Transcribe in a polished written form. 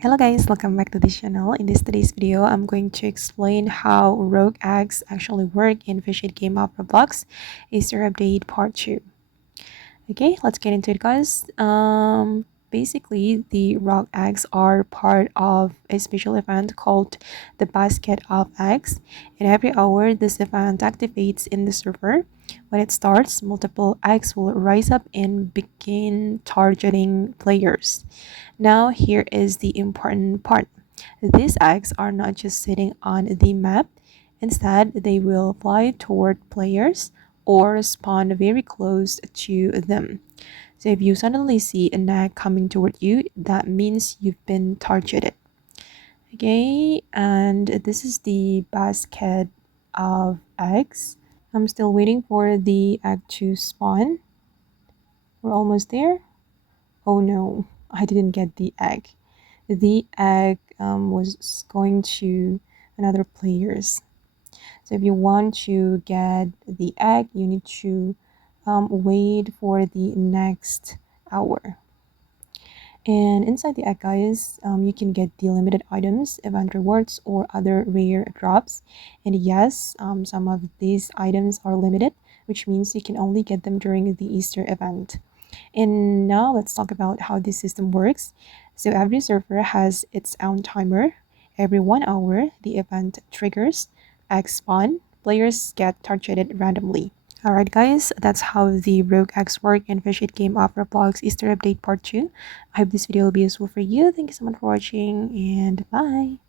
Hello guys, welcome back to this channel. In today's video, I'm going to explain how rogue eggs actually work in Fish It Game of Roblox Easter Update Part 2. Okay, let's get into it guys. Basically, the rogue eggs are part of a special event called the Basket of Eggs. And every hour, this event activates in the server. When it starts, multiple eggs will rise up and begin targeting players. Now, here is the important part. These eggs are not just sitting on the map. Instead, they will fly toward players or spawn very close to them. So if you suddenly see an egg coming toward you, that means you've been targeted. Okay, and this is the basket of eggs. I'm still waiting for the egg to spawn. We're almost there. Oh no, I didn't get the egg. The egg was going to another players. So if you want to get the egg, you need to wait for the next hour. And inside the egg, guys, you can get the limited items, event rewards, or other rare drops. And yes, some of these items are limited, which means you can only get them during the Easter event. And now let's talk about how this system works. So every server has its own timer. Every 1 hour, the event triggers, eggs spawn, players get targeted randomly. Alright guys, that's how the rogue eggs work in Fish It Game of Roblox Easter Update Part 2. I hope this video will be useful for you. Thank you so much for watching and bye!